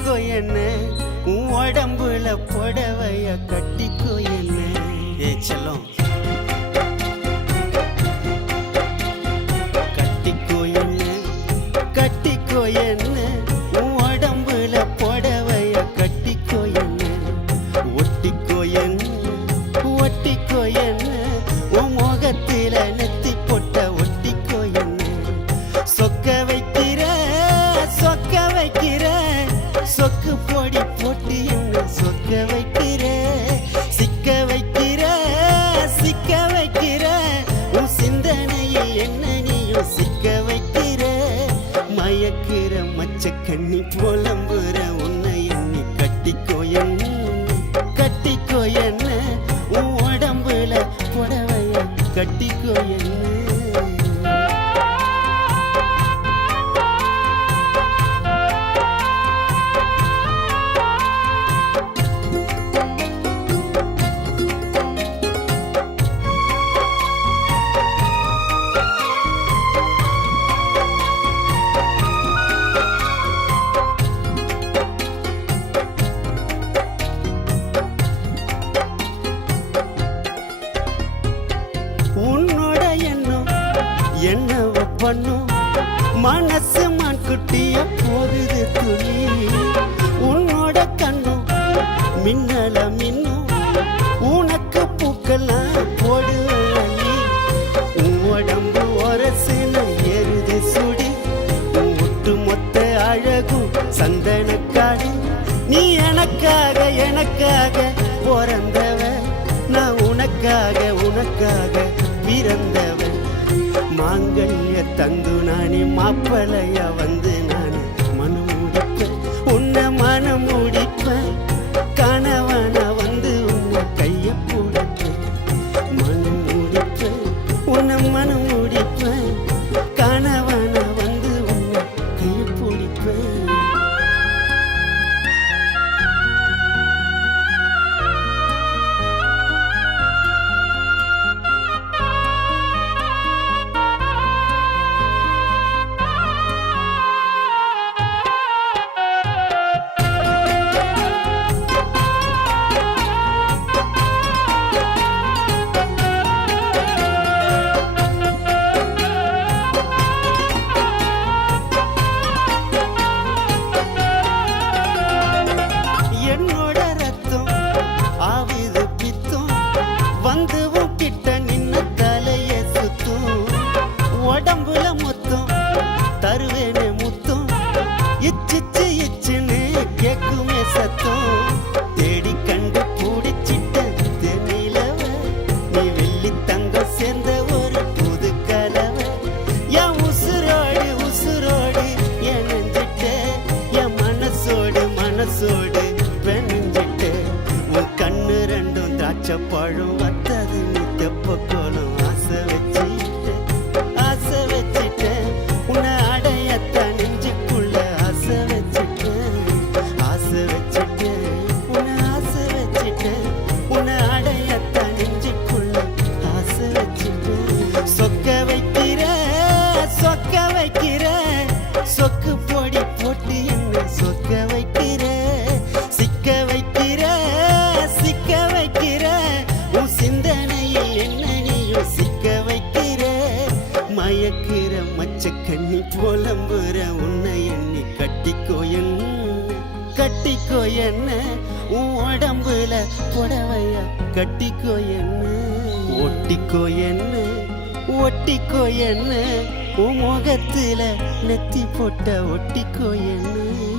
ஒட்டிக்கோ என்ன உன் உடம்புல புடவைய கட்டிக்கோ என்ன. ஏ செல்லம் கட்டிக்கோ என்ன கட்டிக்கோ என்ன உன் உடம்புல புடவைய கட்டிக்கோ என்ன. ஒட்டிக்கோ என்ன ஒட்டிக்கோ என்ன உன் முகத்தில நெத்தி பொட்ட ஒட்டிக்கோ என்ன. சொக்க வைக்கிற சொக்க வைக்கிற சொக்கு பொடி போட்டு என்ன சொக்க வைக்கிற. சிக்க வைக்கிற சிக்க வைக்கிற உன் சிந்தனையில் என்ன நீயும் சிக்க வைக்கிற. மயக்கிற மச்ச கண்ணி புலம்புற உன்னை எண்ணி கட்டிக்கோ என்ன கட்டிக்கோ என்ன உன் உடம்புல புடவைய கட்டிக்கோ என்ன. உன்னோட எண்ணம் என்னவ பண்ணும் மனசு மான்குட்டிய போகுது துளி. உன்னோட கண்ணும் மின்னல மின்னும் உனக்கு பூக்கெல்லாம் போடுவி. உன் உடம்பு ஒரசுன எருது சுடி ஒட்டு மொத்த அழகும் சந்தனக்காடு. நீ எனக்காக எனக்காக பிறந்தவ நான் உனக்காக உனக்காக பிறந்தவன். மாங்கல்ய தந்து நானே மாப்பளையா வந்து நானே மனம் முடிப்பேன் உன்னை மனம் முடிப்பேன். கணவனா வந்து உன்னை கைய போடுப்பேன் மனம் முடிப்பேன் உன்னை மனம் முடிப்பேன். கணவனா வந்து உன்னை கைய பிடிப்பேன். என்னோட ரத்தம் ஆவிது பித்தும் வந்து கிட்ட நின்ன தலைய சுத்தும். உடம்புல மொத்தம் தருவேனே முத்தம் இச்சிச்சு இச்சுன்னு கேக்குமே சத்தம். தேடி கண்டு பூடிச்சிட்ட தென்னிலவ நீ வெள்ளி தங்கம் சேர்ந்த ஒரு புது கலவை. என் உசுரோடு உசுரோடு என் நெஞ்சிட்ட என் மனசோடு மனசோடு பெண்ணிட்டு. உன் கண்ணு ரெண்டும் திராட்சை பழம் வத்தது நீ தெப்ப கோலம் ஆசை வச்சுட்டு ஆசை வச்சுட்டேன். உன்னை அடையத்தான் நெஞ்சுக்குள்ள ஆசை வச்சுட்டேன் ஆசை வச்சுட்டேன் உன்னை ஆசை வச்சுட்டேன். உன்னை அடையத்தான் நெஞ்சுக்குள்ள ஆசை வச்சுட்டேன். சொக்க வைக்கிற சொக்க வைக்கிற சொக்கு பொடி போட்டு என்ன சொக்க வைக்கிற. சிக்க வைக்கிற சிக்க வைக்கிற உன் சிந்தனையில் என்ன நீயும் சிக்க வைக்கிற. மயக்கிற மச்ச கண்ணி புலம்புற உன்னை எண்ணி கட்டிக்கோ என்ன கட்டிக்கோ என்ன உன் உடம்புல புடவைய கட்டிக்கோ என்ன. ஒட்டிக்கோ என்ன ஒட்டிக்கோ என்ன உன் முகத்துல நெத்தி போட்ட ஒட்டிக்கோ என்ன.